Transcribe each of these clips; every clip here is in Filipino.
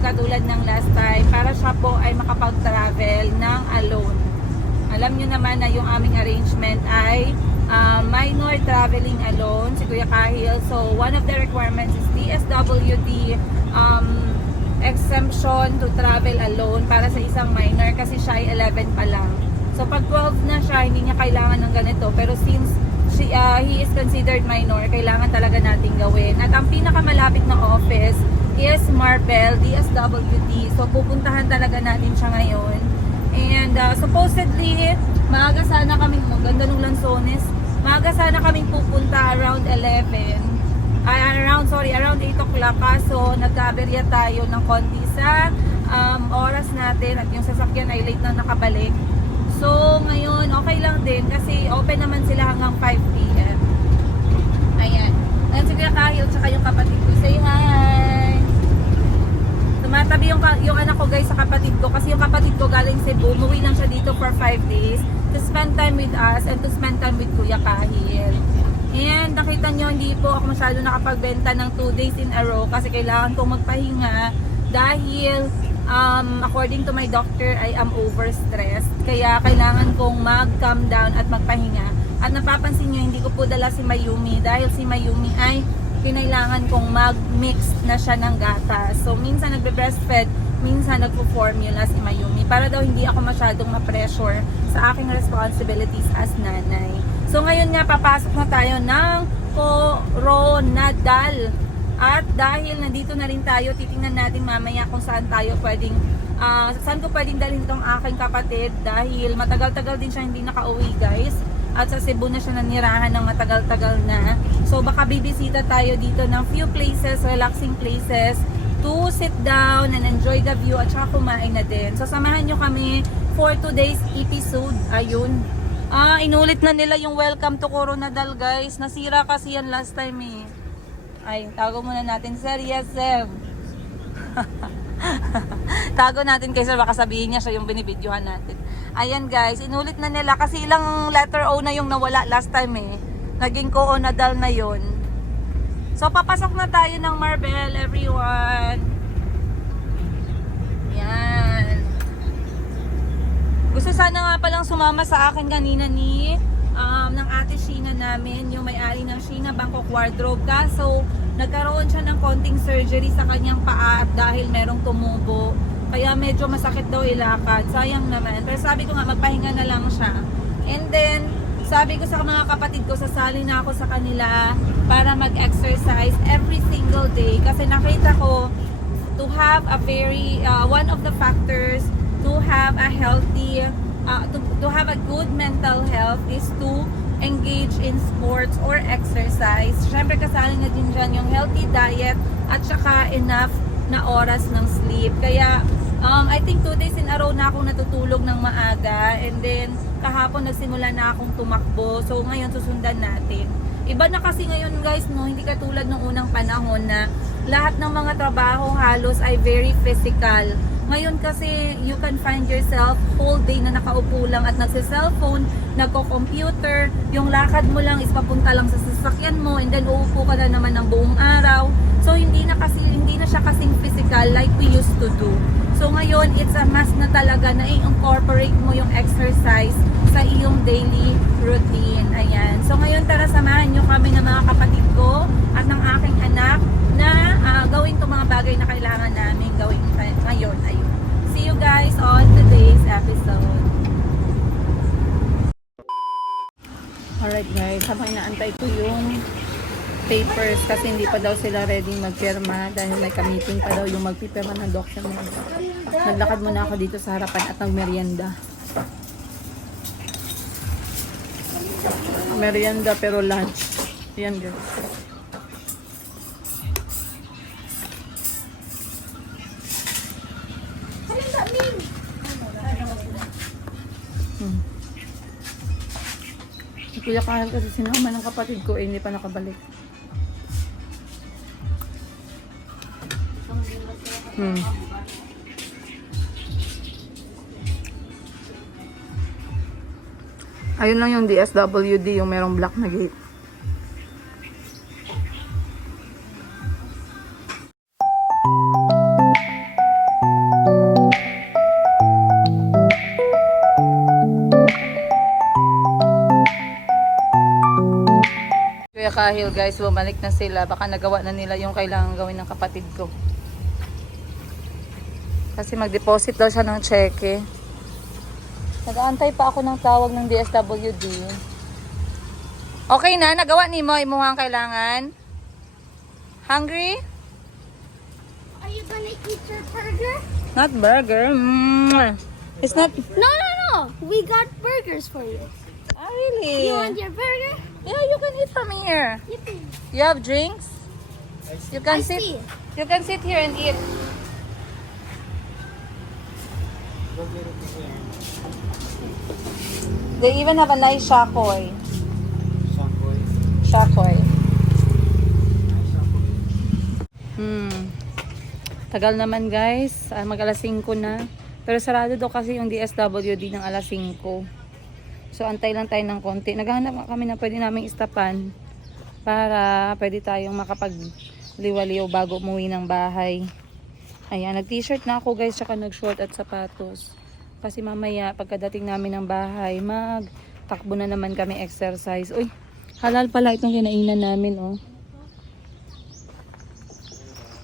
katulad ng last time para siya po ay makapag-travel ng alone. Alam nyo naman na yung aming arrangement ay minor traveling alone, si Kuya Kahil. So one of the requirements is DSWD exemption to travel alone para sa isang minor kasi siya ay 11 pa lang. So pag 12 na siya, hindi niya kailangan ng ganito. Pero since he is considered minor, kailangan talaga nating gawin. At ang pinakamalapit na office is Marbel, DSWD. So pupuntahan talaga natin siya ngayon. And supposedly, maaga sana kaming, ganda nung Lanzones, maaga sana kaming pupunta around 8 o'clock. Kaso nagka-aberya tayo ng konti sa oras natin at yung sasakyan ay late na nakabalik. So ngayon okay lang din kasi open naman sila hanggang 5 PM. Ayan. Ayan si Kuya Kahil tsaka yung kapatid ko. Say hi! Tumatabi yung anak ko guys sa kapatid ko kasi yung kapatid ko galing Cebu. Umuwi lang siya dito for 5 days to spend time with us and to spend time with Kuya Kahil. And nakita nyo, hindi po ako masyado nakapagbenta ng 2 days in a row kasi kailangan kong magpahinga dahil according to my doctor, I am overstressed. Kaya kailangan kong mag-calm down at magpahinga. At napapansin nyo, hindi ko po dala si Mayumi dahil si Mayumi ay kinailangan kong mag-mix na siya ng gatas. So minsan nagbe-breastfeed, minsan nagpo-formula si Mayumi para daw hindi ako masyadong ma-pressure sa aking responsibilities as nanay. So ngayon nga, papasok na tayo ng Coronadal. At dahil nandito na rin tayo, titingnan natin mamaya kung saan tayo pwedeng, saan ko pwedeng dalhin itong aking kapatid dahil matagal-tagal din siya hindi nakauwi guys. At sa Cebu na siya nanirahan ng matagal-tagal na. So baka bibisita tayo dito ng few places, relaxing places to sit down and enjoy the view at saka kumain na din. So samahan nyo kami for today's episode. Ayun. Inulit na nila yung welcome to Coronadal guys. Nasira kasi yan last time eh. Ay, tago muna natin, sir. Yes, sir. Tago natin kay sir, baka sabihin niya siya yung binibidyohan natin. Ayan guys, inulit na nila kasi ilang letter O na yung nawala last time eh. Naging Coronadal na yun. So, papasok na tayo ng Marbel, everyone. Yan. Gusto sana nga palang sumama sa akin kanina ni ng ate Sheena namin, yung may-ari ng Sheena Bangkok Wardrobe. Kaso nagkaroon siya ng konting surgery sa kanyang paa at dahil merong tumubo, kaya medyo masakit daw ilakad. Sayang naman, pero sabi ko nga magpahinga na lang siya. And then sabi ko sa mga kapatid ko, sasali na ako sa kanila para mag-exercise every single day kasi nakita ko to have a very one of the factors to have a healthy to have a good mental health is to engage in sports or exercise. Siyempre kasali na din dyan yung healthy diet at saka enough na oras ng sleep. Kaya I think 2 days in a row na akong natutulog ng maaga and then kahapon nagsimula na akong tumakbo. So ngayon susundan natin. Iba na kasi ngayon guys, no, hindi katulad ng unang panahon na lahat ng mga trabaho halos ay very physical. Ngayon kasi you can find yourself whole day na nakaupo lang at nagsa-cellphone, nagko-computer, yung lakad mo lang is papunta lang sa sasakyan mo and then uupo ka na naman ng buong araw. So hindi na siya kasing physical like we used to do. So ngayon it's a must na talaga na i-incorporate mo yung exercise sa iyong daily routine. Ayan. So ngayon tara samahan nyo kami ng mga kapatid ko at ng aking anak na gawin itong mga bagay na kailangan namin gawin ngayon. Ayun. See you guys on today's episode. Alright guys, habang inaantay ko yung papers kasi hindi pa daw sila ready magpirma dahil may ka-meeting pa daw yung magpipirma ng document. Naglakad muna ako dito sa harapan at nagmerienda. Merienda pero lunch. Ayan guys. Si Kuya Kahil kasi sinama ng kapatid ko hindi pa nakabalik. Ayun lang yung DSWD, yung merong black na gate. Kuya Kahil guys, bumalik na sila. Baka nagawa na nila yung kailangan gawin ng kapatid ko. Kasi mag-deposit daw siya ng cheque. Nag-aantay pa ako ng tawag ng DSWD. Okay na, nagawa ni mo ang kailangan. Hungry? Are you gonna eat your burger? Not burger. It's not. No. We got burgers for you. Ah, really? You want your burger? Yeah, you can eat from here. Yippee. You have drinks? You can I sit. see. You can sit here and eat. They even have a nice shakoy. Shakoy. Tagal naman guys. Mag alas 5 na. Pero sarado daw kasi yung DSWD ng alas 5. So antay lang tayo ng konti. Naghahanap kami na pwede naming istapan para pwede tayong makapagliwaliw bago umuwi ng bahay. Ayan, nag-t-shirt na ako guys, tsaka nag-short at sapatos. Kasi mamaya pagkadating namin ng bahay, magtakbo na naman kami exercise. Uy, halal pala itong kinainan namin, oh.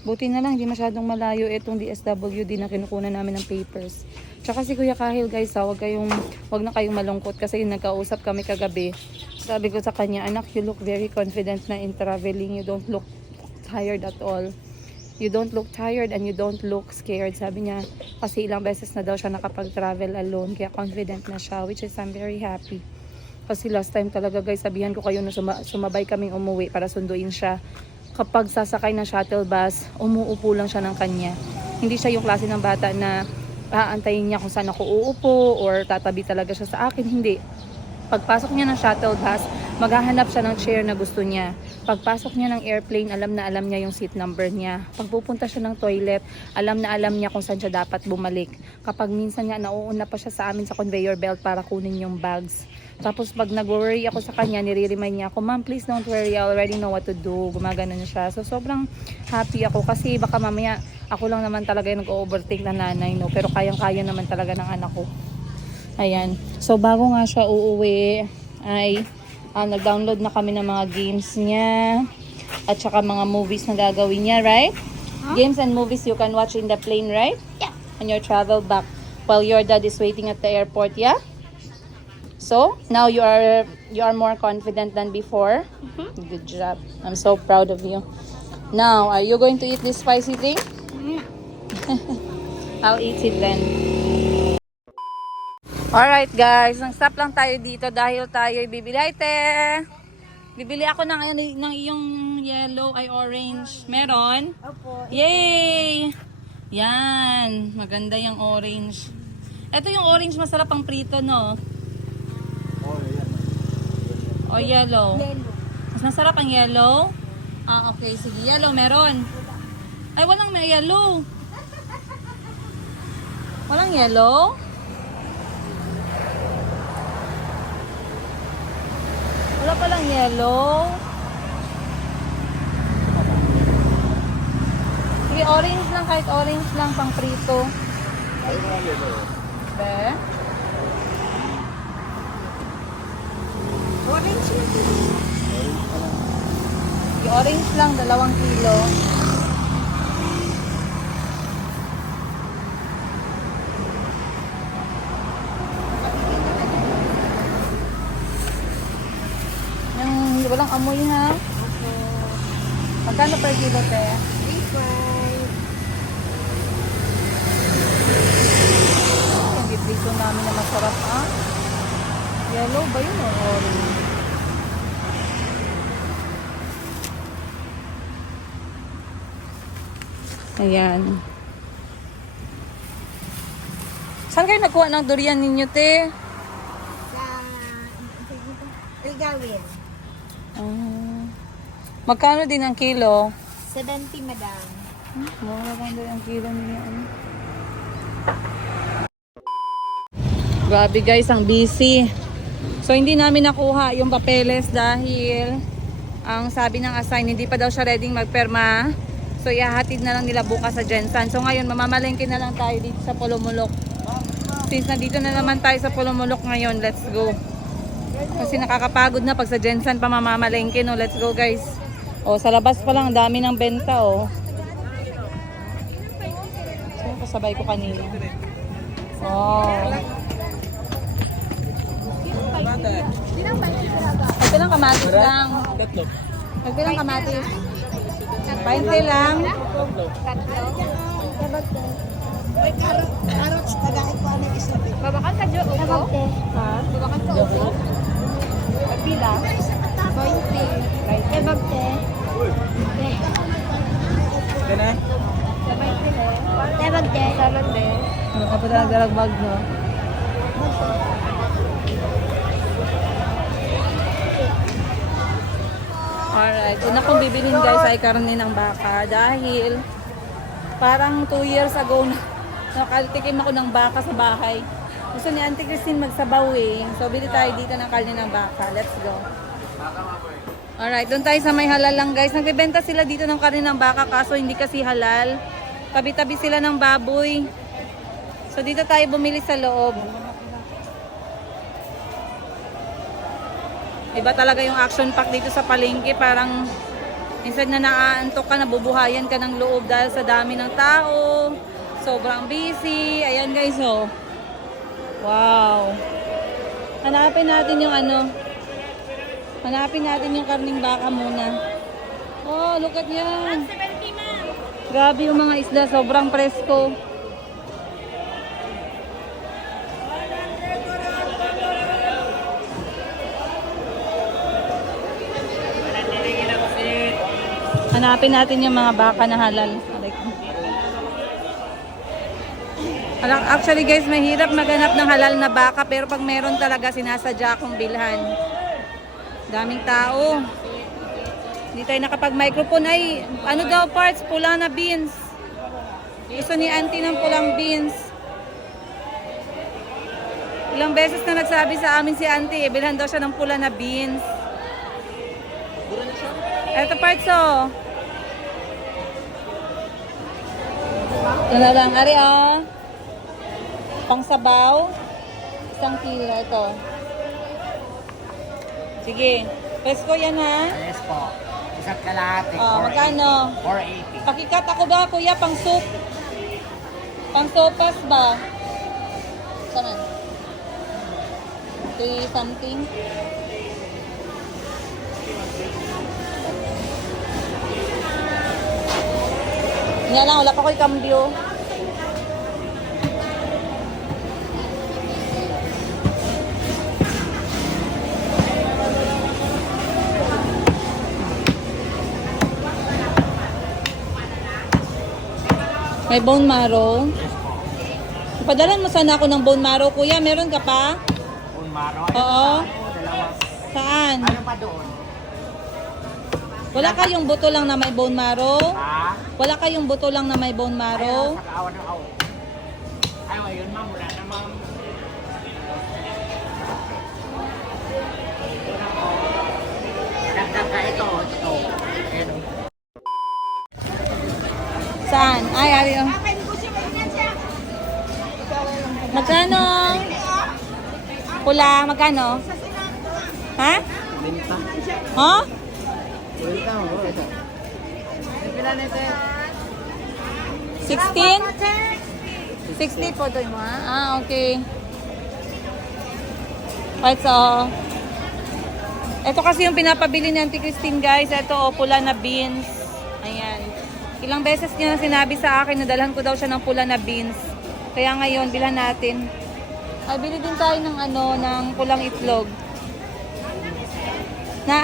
Buti na lang, hindi masyadong malayo itong DSWD na kinukunan namin ng papers. Tsaka si Kuya Kahil guys, wag na kayong malungkot kasi nagkausap kami kagabi. Sabi ko sa kanya, anak, you look very confident na in traveling. You don't look tired at all. You don't look tired and you don't look scared. Sabi niya, kasi ilang beses na daw siya nakapag-travel alone. Kaya confident na siya, which is I'm very happy. Kasi last time talaga guys, sabihan ko kayo na sumabay kaming umuwi para sunduin siya. Kapag sasakay ng shuttle bus, umuupo lang siya ng kanya. Hindi siya yung klase ng bata na aantayin niya kung saan ako uupo or tatabi talaga siya sa akin. Hindi. Pagpasok niya ng shuttle bus, maghahanap siya ng chair na gusto niya. Pagpasok niya ng airplane, alam na alam niya yung seat number niya. Pag pupunta siya ng toilet, alam na alam niya kung saan siya dapat bumalik. Kapag minsan nga nauuna pa siya sa amin sa conveyor belt para kunin yung bags. Tapos pag nag-worry ako sa kanya, nire-remind niya ako, ma'am, please don't worry, I already know what to do. Gumagano siya. So sobrang happy ako kasi baka mamaya ako lang naman talaga yung nag-overtake na nanay, no? Pero kayang-kaya naman talaga ng anak ko. Ayan. So bago nga siya uuwi, ay nag-download na kami ng mga games niya at saka mga movies na gagawin niya, right? Huh? Games and movies you can watch in the plane, right? Yeah. On your travel back while your dad is waiting at the airport, yeah? So, now you are more confident than before. Good job. I'm so proud of you. Now, are you going to eat this spicy thing? I'll eat it then. Alright guys, nag-stop lang tayo dito dahil tayo bibili. Ay te! Bibili ako ng iyong yellow ay orange. Meron? Opo. Yay! Yan, maganda yung orange. Ito yung orange, masarap ang prito, no? O yellow? Yellow. Mas masarap ang yellow? Ah, okay. Sige, yellow meron. Ay, walang may yellow. Walang yellow? Wala palang yellow. Sige, orange lang. Kahit orange lang, pang prito. Be? Orange na po. Sige, orange lang. 2 kilo. Yung walang amoy ha. Opo. Magkano per kilo, te? 3.5. Yung giprito namin na masarap ha. Yellow ba yun o orange? Ayan. Saan kayo nagkuha ng durian ninyo, te? Sa Rigawin. Magkano din ang kilo? 70, madam. Mura lang din ang kilo niya. Grabe guys, ang busy. So hindi namin nakuha yung papeles dahil ang sabi ng assign, hindi pa daw siya ready magperma. So ihahatid na lang nila bukas sa Jensan. So ngayon, mamamalengke na lang tayo dito sa Polomolok. Since nandito na naman tayo sa Polomolok ngayon, let's go. Kasi nakakapagod na pag sa Jensen pa mamamalengke, no? Let's go, guys. O, sa labas pa lang, ang dami ng benta, oh. So, kasabay ko kanina. Oh. Magbilang kamatis lang. Magbilang kamatis. 20 lang. Carrots, kagahit ko ano yung isla. Babakan ka dyan, upo? Ha? Babakan ka, upo? Pagpila? 20. Eh, bagte. Gana? Eh, bagte. Ano ka pa na dalagbag, no? Alright. Una kong bibilin, guys, ay karne ng baka. Dahil parang 2 years ago na nakatikim ako ng baka sa bahay. Gusto ni Auntie Christine magsabaw eh. So, bili tayo dito ng karne ng baka. Let's go. Alright, doon tayo sa may halal lang, guys. Nagbebenta sila dito ng karne ng baka kaso hindi kasi halal. Tabi-tabi sila ng baboy. So, dito tayo bumili sa loob. Iba talaga yung action pack dito sa palengke. Parang minsan na naaantok ka, nabubuhayan ka ng loob dahil sa dami ng tao. Sobrang busy. Ayan, guys, oh. Wow. Hanapin natin yung ano. Hanapin natin yung karning baka muna. Oh, look at yan. Grabe yung mga isda. Sobrang presko. Hanapin natin yung mga baka na halal. Actually, guys, mahirap maghanap ng halal na baka, pero pag meron talaga, sinasadya akong bilhan. Daming tao. Hindi tayo nakapag-microphone. Ay, ano daw parts? Pula na beans. Gusto ni Auntie ng pulang beans. Ilang beses na nagsabi sa amin si Auntie, bilhan daw siya ng pula na beans. Ito parts, oh. Ito na lang, ari, oh. Pangsabaw. 1 kilo, ito. Sige. Presko yan, ha? Yes po. Isa't kalahati. Oh, magkano? 480. Pakikat ako ba, kuya, pang soup? Pang sopas ba? Saan? 3 something? Nga lang, wala pa ko'y kambyo. May bone marrow. Padalan mo sana ako ng bone marrow, kuya. Meron ka pa? Bone marrow. Oo. Dalawa. Saan? Ano pa doon? Wala kayong buto lang na may bone marrow? Ha? Wala kayong buto lang na may bone marrow? Sa kaawan ng aw. Ay, ayun ma'am. Wala na ma'am. Dagdag ka ito. Ito. Ayan. Saan? Ay, ari. Oh. Magkano? Pula, magkano? Ha? Binta. Ha? Binta mo. Ito. Pila na ito. 16? 60 po doon mo, ha? Ah, okay. Right, so, ito kasi yung pinapabili ni Auntie Christine, guys. Ito, oh, pula na beans. Ayan. Ilang beses niya na sinabi sa akin na dalhan ko daw siya ng pula na beans. Kaya ngayon, bilhan natin. Ay, bili din tayo ng ano, ng pulang itlog. Na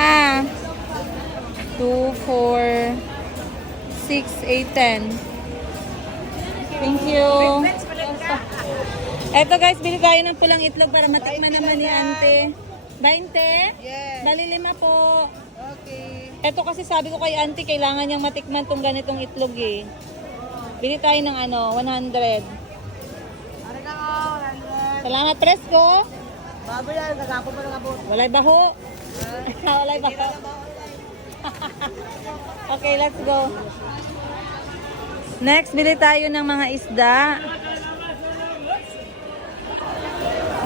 2, 4, 6, 8, 10. Thank you. Eto guys, bili tayo ng pulang itlog para matikman naman ni Ante. 20? Yes. Bali 5 po. Okay. Eto kasi sabi ko kay Auntie, kailangan niyang matikman tong ganitong itlog eh. Bili tayo ng ano, 100. Salamat, presko. Baboy yan. Kagapo pa ng abot. Walay baho. Walay baho. Okay, let's go. Next, bili tayo ng mga isda.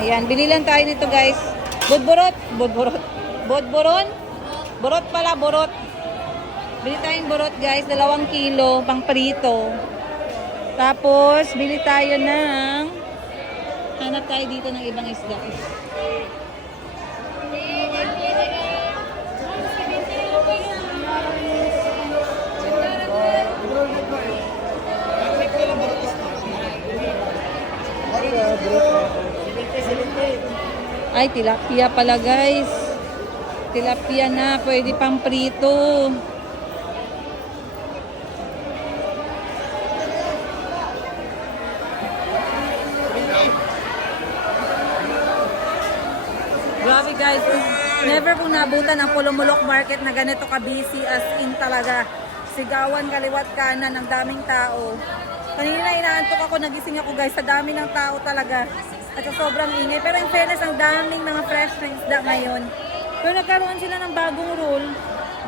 Ayan, bili lang tayo nito guys. Budburot. Budburot. Budburon. Burot pala, burot. Bili tayong burot guys, 2 kilo, pang prito. Tapos, bili tayo ng, hanap tayo dito ng ibang isda. Ay, tilapia pala guys. Tilapia na, pwede pang prito. Grabe guys, never kong nabutan ang Pulumulok Market na ganito ka-busy, as in talaga. Sigawan, kaliwat kanan, ang daming tao. Kanina inaantok ako, nagising ako guys, sa dami ng tao talaga. At sa sobrang ingay. Pero in fairness, ang daming mga fresh na isda ngayon. Pero nagkaroon sila ng bagong rule.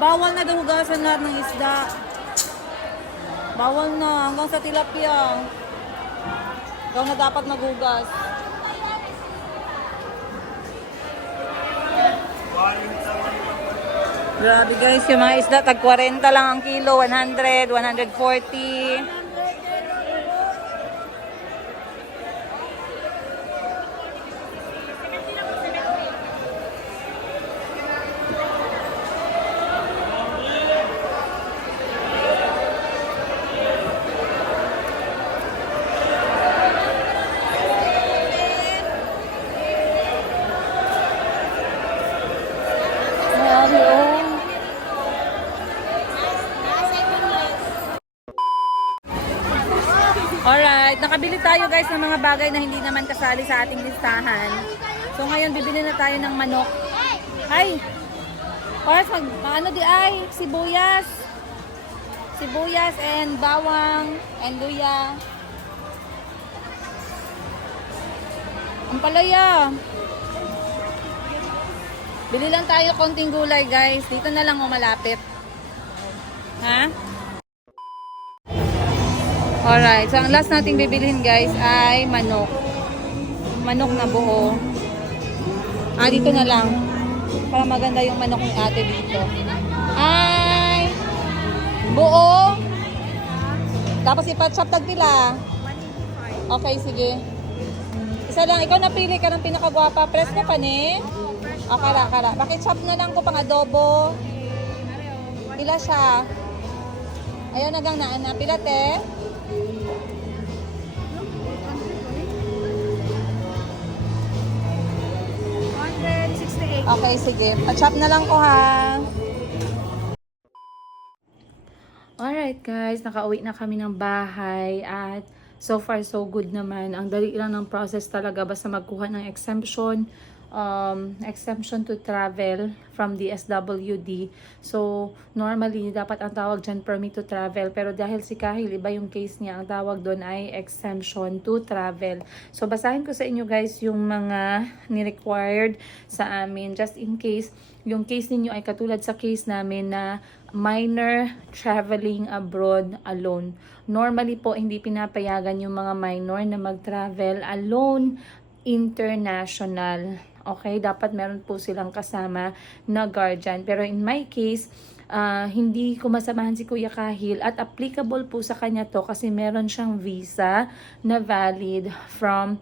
Bawal na daw hugasan lahat ng isda. Bawal na, hanggang sa tilapia. Ikaw na dapat maghugas. Grabe guys, yung mga isda, tag 40 lang ang kilo, 100, 140. Grabe oh. Alright, nakabili tayo guys ng mga bagay na hindi naman kasali sa ating listahan. So ngayon bibili na tayo ng manok. Ay! Oras ano di ay? Sibuyas. Sibuyas and bawang and luya. Ang palaya. Bili lang tayo konting gulay guys. Dito na lang malapit. Ha? Alright, so ang last nating bibilhin guys ay manok. Manok na buo. Dito na lang. Para maganda yung manok ni ate dito. Ay! Buo! Tapos ipatchop tagtila. Okay, sige. Isa lang, ikaw napili ka ng pinakagwapa. Presko pa ni? O, kara. Bakit chop na lang ko pang adobo? Pila siya? Ayaw nagang naana. Pila te? Okay, sige. Pa-chop na lang ko ha. Alright guys, nakauwi na kami ng bahay at so far so good naman. Ang dali lang ng process talaga basta magkuha ng exemption to travel from DSWD. So, normally, dapat ang tawag dyan permit to travel. Pero dahil si Kahil, iba yung case niya, ang tawag doon ay exemption to travel. So, basahin ko sa inyo guys yung mga ni-required sa amin. Just in case, yung case ninyo ay katulad sa case namin na minor traveling abroad alone. Normally po, hindi pinapayagan yung mga minor na mag-travel alone international. Okay, dapat meron po silang kasama na guardian. Pero in my case, hindi ko masamahan si Kuya Kahil at applicable po sa kanya to kasi meron siyang visa na valid from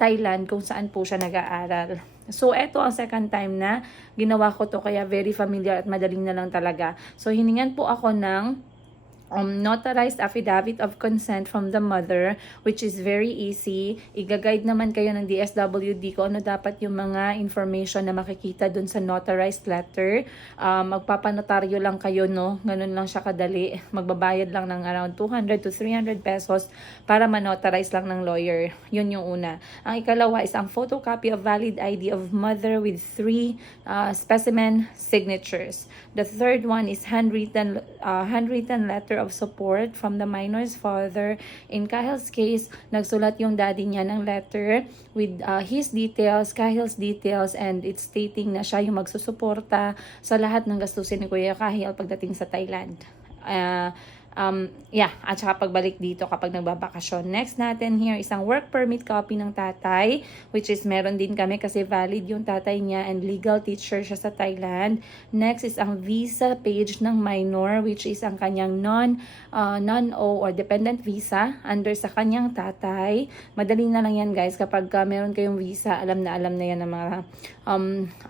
Thailand kung saan po siya nag-aaral. So, eto ang second time na ginawa ko to kaya very familiar at madaling na lang talaga. So, hiningan po ako ng notarized affidavit of consent from the mother, which is very easy. Iga-guide naman kayo ng DSWD kung ano dapat yung mga information na makikita dun sa notarized letter. Magpapanotaryo lang kayo, no? Ganun lang siya kadali. Magbabayad lang ng around 200 to 300 pesos para manotarize lang ng lawyer. Yun yung una. Ang ikalawa is ang photocopy of valid ID of mother with 3 specimen signatures. The third one is handwritten letter of support from the minor's father. In Kahil's case, nagsulat yung daddy niya ng letter with his details, Kahil's details, and it's stating na siya yung magsusuporta sa lahat ng gastusin ni Kuya Kahil pagdating sa Thailand. At saka pagbalik dito kapag nagbabakasyon. Next natin here, isang work permit copy ng tatay, which is meron din kami kasi valid yung tatay niya and legal teacher siya sa Thailand. Next is ang visa page ng minor, which is ang kanyang non-O or dependent visa under sa kanyang tatay. Madali na lang yan guys, kapag meron kayong visa, alam na yan ng mga,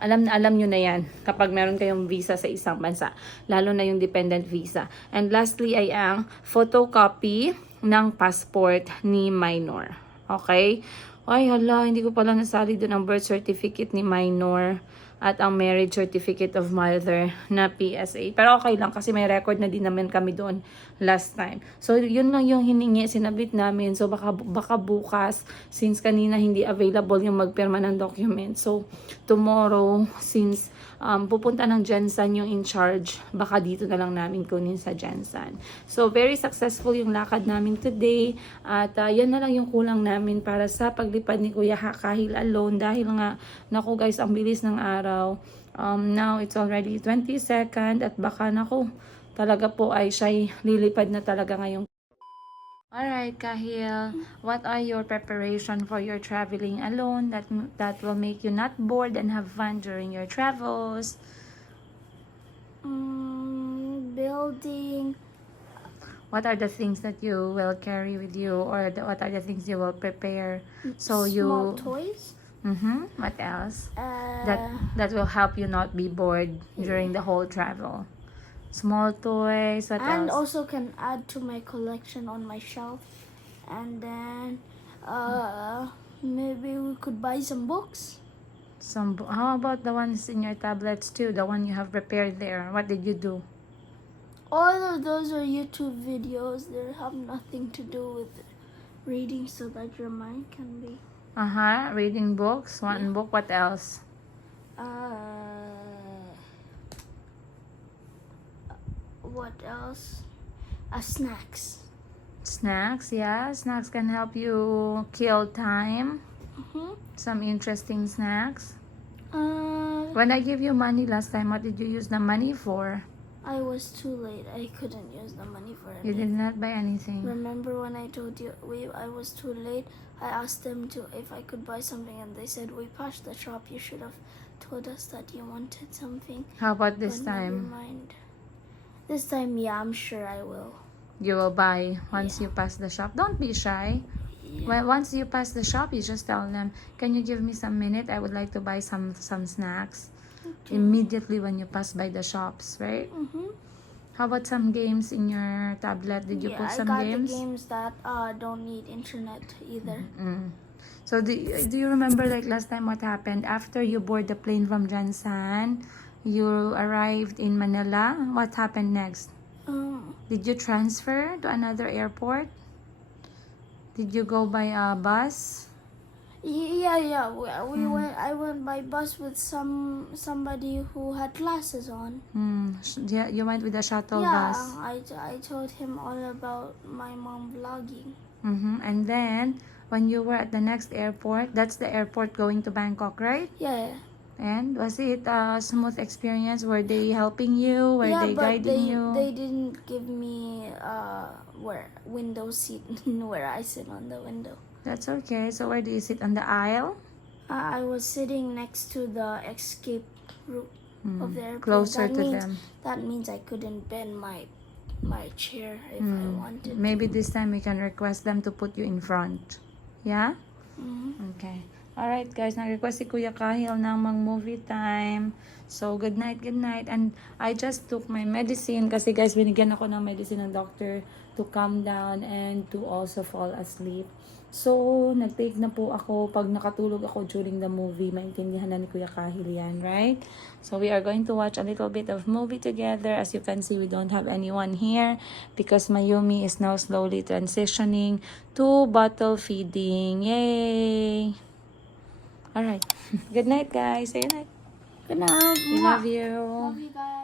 alam nyo na yan kapag meron kayong visa sa isang bansa, lalo na yung dependent visa. And lastly ay ang photocopy ng passport ni minor. Okay? Ay hala, hindi ko pala nasali doon ang birth certificate ni minor at ang marriage certificate of mother na PSA. Pero okay lang kasi may record na din naman kami doon last time. So yun lang yung hiningi, sinabit namin. So baka bukas, since kanina hindi available yung magpirma ng document. So tomorrow, since pupunta ng Jensen yung in charge, baka dito na lang namin kunin sa Jensen. So very successful yung lakad namin today. At yan na lang yung kulang namin para sa paglipad ni Kuya Kahil alone. Dahil nga, naku guys, ang bilis ng araw. Now it's already 22nd at baka naku, talaga po ay siya'y lilipad na talaga ngayong. Alright, Kahil, what are your preparation for your traveling alone that will make you not bored and have fun during your travels? Building. What are the things that you will carry with you, or what are the things you will prepare? So Small toys. What else? That will help you not be bored during the whole travel. Small toys. What And else? also can add to my collection on my shelf. And then maybe we could buy some books. How about the ones in your tablets too? The one you have prepared there. What did you do? All of those are YouTube videos. They have nothing to do with reading, so that your mind can be. Reading books. One book. What else? What else? Snacks. Snacks. Yeah, snacks can help you kill time. Some interesting snacks. When I give you money last time, what did you use the money for? I was too late. I couldn't use the money for You anything. did not buy anything. Remember when I told you I was too late? I asked them if I could buy something, and they said, "We passed the shop. You should have told us that you wanted something." How about this But never time? mind. This time, yeah, I'm sure I will. You will buy once you pass the shop. Don't be shy. Yeah. Well, once you pass the shop, you just tell them, "Can you give me some minute? I would like to buy some snacks." Immediately when you pass by the shops, right? How about some games in your tablet? Did you put some I got games? the games that don't need internet either. So do you remember like last time what happened after you board the plane from Jansan? You arrived in Manila. What happened next? Did you transfer to another airport? Did you go by a bus? Yeah. We went. I went by bus with somebody who had glasses on. Yeah, you went with a shuttle Yeah, bus. I told him all about my mom vlogging. And then when you were at the next airport, that's the airport going to Bangkok, right? Yeah. And was it a smooth experience? Were they helping you? Were they but guiding you? they didn't give me where window seat where I sit on the window. That's okay. So where do you sit, on the aisle? I was sitting next to the escape route of the airplane. Closer that to means, them. That means I couldn't bend my chair if I wanted. Maybe this time we can request them to put you in front. Yeah? Okay. Alright guys, nag-request si Kuya Kahil ng mag-movie time. So, good night. And I just took my medicine kasi guys, binigyan ako ng medicine ng doctor to calm down and to also fall asleep. So, nag-take na po ako pag nakatulog ako during the movie. Maintindihan na ni Kuya Kahil yan, right? So, we are going to watch a little bit of movie together. As you can see, we don't have anyone here because Mayumi is now slowly transitioning to bottle feeding. Yay! Alright. Good night, guys. Say good night. Good night. We love you. Love you guys.